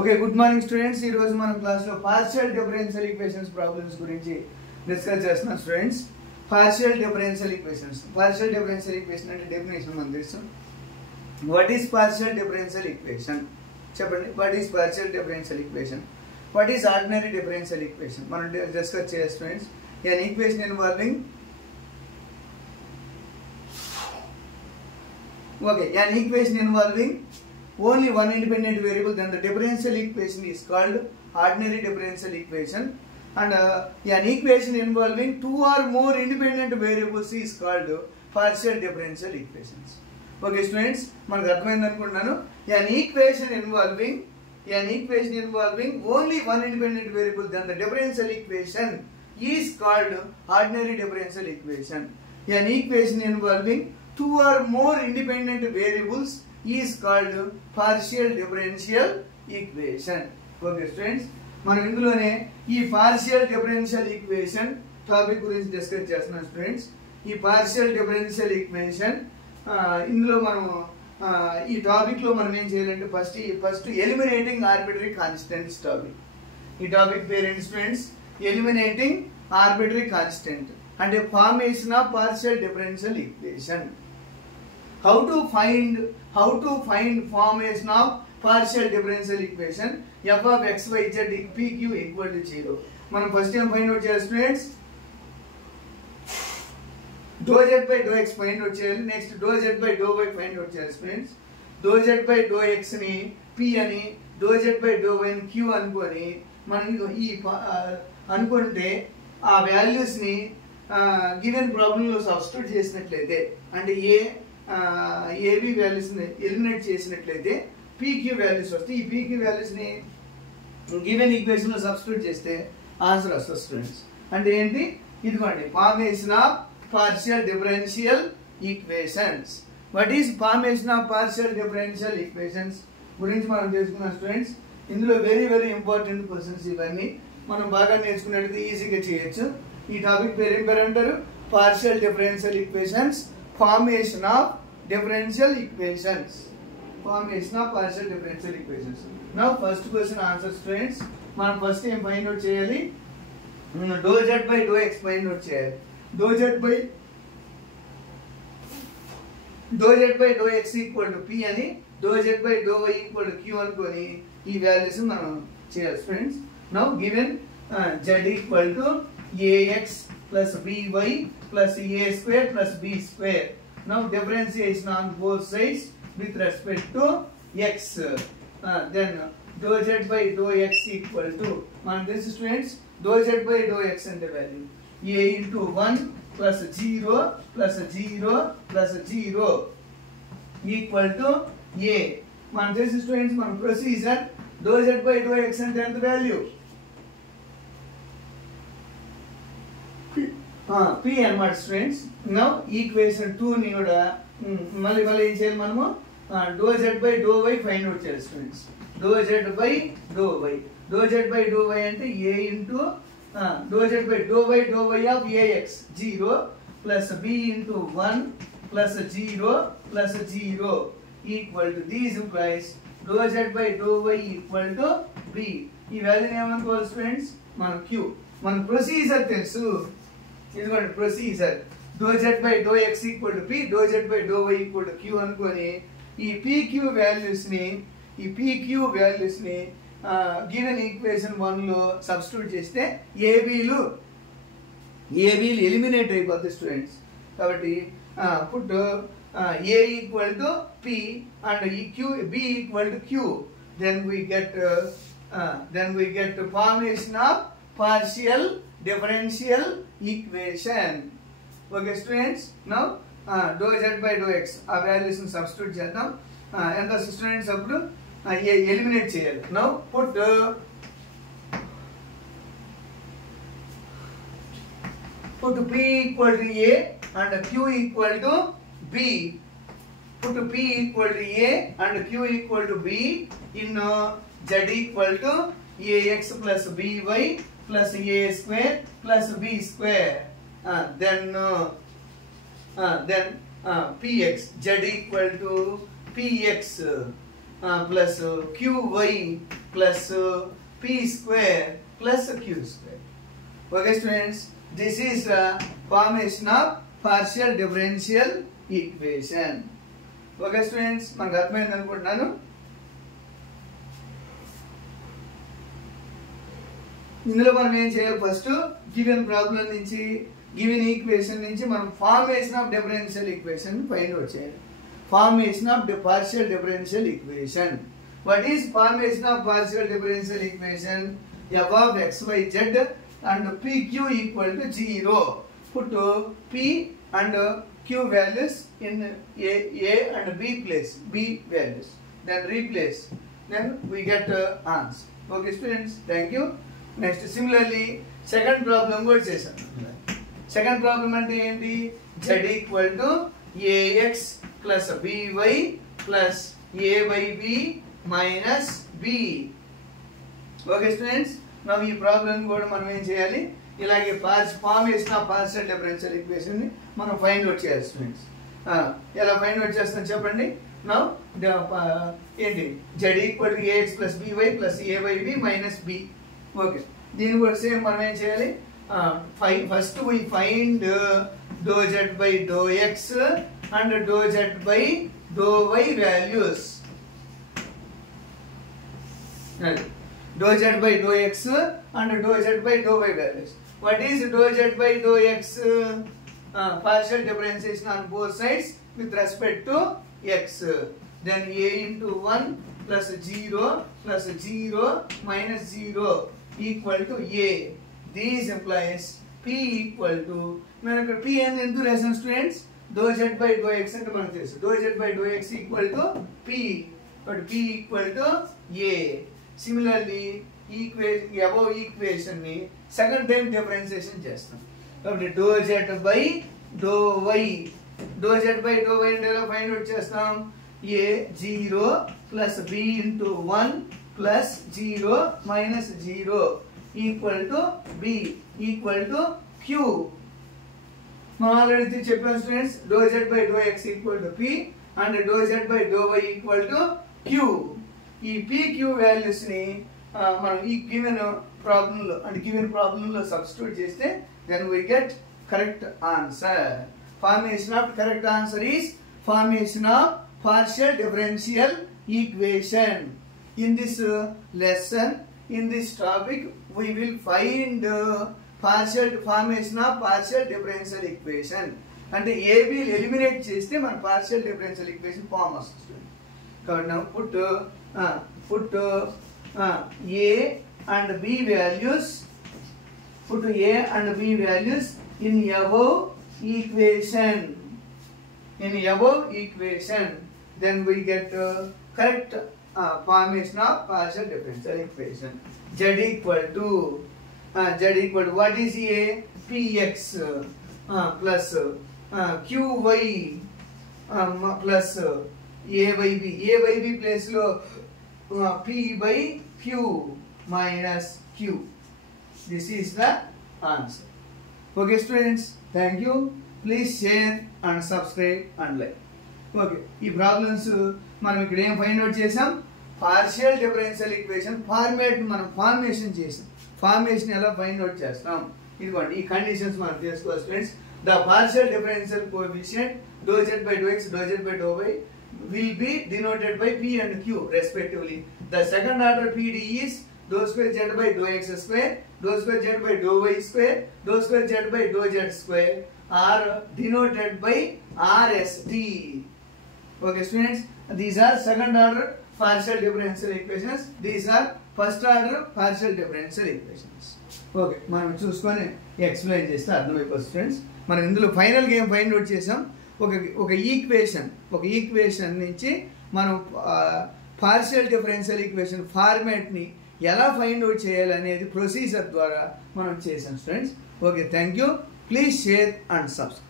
Okay good morning students. ఈ రోజు మనం క్లాస్ లో పార్షియల్ డిఫరెన్షియల్ ఈక్వేషన్స్ ప్రాబ్లమ్స్ గురించి డిస్కస్ చేస్తున్నాం స్టూడెంట్స్. పార్షియల్ డిఫరెన్షియల్ ఈక్వేషన్స్ అంటే డెఫినేషన్ మనం తెలుసు. What is partial differential equation చెప్పండి. What is partial differential equation, what is ordinary differential equation మనం డిస్కస్ చేయాలి students. an equation involving an equation involving only one independent variable, then the differential equation is called ordinary differential equation, and an equation involving two or more independent variables is called partial differential equations. Okay students, manaku arthamaindi anukuntunanu. an equation involving only one independent variable, then the differential equation is called ordinary differential equation. an equation involving two or more independent variables is called partial differential equation. Okay students, మనం ఇందులోనే ఈ partial differential equation topic గురించి discuss చేస్తున్నాం students. ఈ partial differential equation ఇందులో మనం ఈ topic లో మనం ఏం చేయాలంటే first eliminating arbitrary constants topic. ఈ టాపిక్ పేరేంటి స్టూడెంట్స్? ఎలిమినేటింగ్ ఆర్బిటరీ కాన్స్టెంట్ అంటే formation of partial differential equation. How to find formation of partial differential equation f of x y z p q equal to 0. మనం first ఏం find out చేయాలి students? Do z by do x find out చేయాలి. Next do z by do y find out చేయాలి students. Do z by do x ని p అని, do z by do y ని q అనుకొని మనం ఈ అనుకుంటే ఆ వాల్యూస్ ని గివెన్ ప్రాబ్లం లో సబ్స్టిట్యూట్ చేసినట్లయితే అంటే ఏబి వాల్యూస్ ని ఎలిమినేట్ చేసినట్లయితే పీక్యూ వాల్యూస్ వస్తాయి. ఈ పీక్యూ వాల్యూస్ ని గివెన్ ఈక్వేషన్ లో సబ్స్టిట్యూట్ చేస్తే ఆన్సర్ వస్తుంది స్టూడెంట్స్. అంటే ఏంటి? ఇదిగోండి formation of partial differential equations. What is formation of partial differential equations గురించి మనం తెలుసుకున్నాం స్టూడెంట్స్. ఇందులో వెరీ వెరీ ఇంపార్టెంట్ క్వశ్చన్స్ ఇవన్నీ మనం బాగా నేర్చుకున్నట్టు ఈజీగా చేయొచ్చు. ఈ టాపిక్ పేరు ఏం పేరు అంటారు? Partial differential equations, formation of differential equations. Formation of partial differential equations. Now first question answer students. మనం ఫస్ట్ ఏం ఫైండ్ అవుట్ చేయాలి? Do z by do x find out చేయాలి. Do z by do x equal to p అని, do z by do y equal to q అనుకొని ఈ values మనం చేయాలి students. Now given z equal to ax plus by plus a square plus b square. Now differentiation on both sides with respect to x. Then dou z by dou x equal to, man this students, dou z by dou x and the value a into 1 plus 0 plus 0 plus 0 equal to a. Man this students, man procedure dou z by dou x and the value p అన్నమాట students. Now equation 2 ని కూడా మళ్ళీ ఏం చేయాలి మనము? Do z by do y find out చేయాలి students. Do z by do y, do z by do y అంటే a into do z by do y of ax 0 plus b into 1 plus 0 plus 0 equal to this implies do z by do y equal to b. ఈ వాల్యూని ఏమనుకోవాలి students? మన q. మన procedure తెలుసు. ఇదిగోండి procedure. Do z by do x equal to p, do z by do y equal to q అనుకొని ఈ pq values ని గివెన్ ఈక్వేషన్ 1 లో సబ్స్టిట్యూట్ చేస్తే ఏబీలు ఎలిమినేట్ అయిపోతాయి స్టూడెంట్స్. కాబట్టి put a equal to p and ఈ b equal to q, then we get formation of partial differential equation. Okay students, now dou z by dou x ఆ values ని substitute చేద్దాం. ఎంత students అప్పుడు eliminate చేయాలి. Now put p equal to a and q equal to b. Put p equal to a and q equal to b in z equal to ax plus by plus a square plus b square. Then px, z equal to px plus qy plus p square plus q square. Okay students, this is the formation of partial differential equation. Okay students, మనకు అర్థమైంది అనుకుంటున్నాను. ఇందులో మనం ఏం చేయాలి, first given problem నుంచి given equation నుంచి మనం formation of differential equation find out చేయాలి. Formation of partial differential equation. What is formation of partial differential equation? f of xyz and pq equal to 0. Put p and q values in a and b place, b values, then replace, then we get answer. Okay students, thank you. Next, similarly second problem కూడా చేసాం. Second problem అంటే ఏంటి? z equal to ax plus by plus a by b minus b. Okay students, మనం ఈ problem కూడా మనం ఏం చేయాలి, ఇలాగే formation of partial differential equation ని మనం ఫైండ్ అవుట్ చేయాలి స్టూడెంట్స్. ఎలా ఫైండ్ అవుట్ చేస్తాం చెప్పండి. నౌ ఏంటి, z equal to ax plus by plus a by b minus b. Okay, దీని కూడా సేమ్ మనం ఏం చేయాలి, first we find dou z by dou x and dou z by dou y values. Dou z by dou x and dou z by dou y values. What is dou z by dou x? Partial differentiation on both sides with respect to x. Then a into 1 plus 0 plus 0 minus 0 equal to a. This implies p equal to, మనకు p and into relation students, dou z by dou x అంటే మనకు తెలుసు. Dou z by dou x equal to p, but p equal to a. Similarly, above equation ని second time differentiation చేస్తాం. కాబట్టి dou z by dou y, dou z by dou y అంటే ఎలా find out చేస్తాం? a 0 plus b into 1 plus 0 minus 0 equal to b equal to q. మనం already చెప్పాం students, dou z by dou x equal to p and dou z by dou y equal to q. ఈ pq values ని మనం ఈ given ప్రాబ్లంలో అంటే given ప్రాబ్లంలో substitute చేస్తే then we get correct answer. Formation of correct answer is formation of partial differential equation. In this lesson, in this topic, we will find formation of partial differential equation. అంటే AB eliminate చేస్తే మన partial differential equation form వస్తుంది. కాబట్టి now put A and B values, put A and B values in above equation. In above equation, then we get correct formation of partial differential equation. Z equal to what is A? Px plus Qy plus A by B. A by B place lo P by Q minus Q. This is the answer. Okay students, thank you. Please share and subscribe and like. Okay, ఈ problems మనం ఇక్కడ ఏం find out చేసాం? Partial differential equation format మనం formation చేసాం. Formation ఎలా find out చేస్తాం? ఇదిగోండి ఈ కండిషన్స్ మనం చేసుకోవాలి students. The partial differential coefficient dou z by dou x, dou z by dou y will be denoted by p and q respectively. The second order PD is dou square z by dou x square, dou square z by dou y square, dou square z by dou z square are denoted by RST. Okay students, these are second order partial differential equations. These are first order partial differential equations. Okay, మనం చూసుకొని explain చేస్తే అర్థమైపోతుంది students. మనం ఇందులో final game find out చేసాం. ఒక equation నుంచి మనం పార్షియల్ డిఫరెన్షియల్ ఈక్వేషన్ ఫార్మాట్ని ఎలా ఫైండ్ అవుట్ చేయాలనేది ప్రొసీజర్ ద్వారా మనం చేసాం students. Okay, thank you. Please share and subscribe.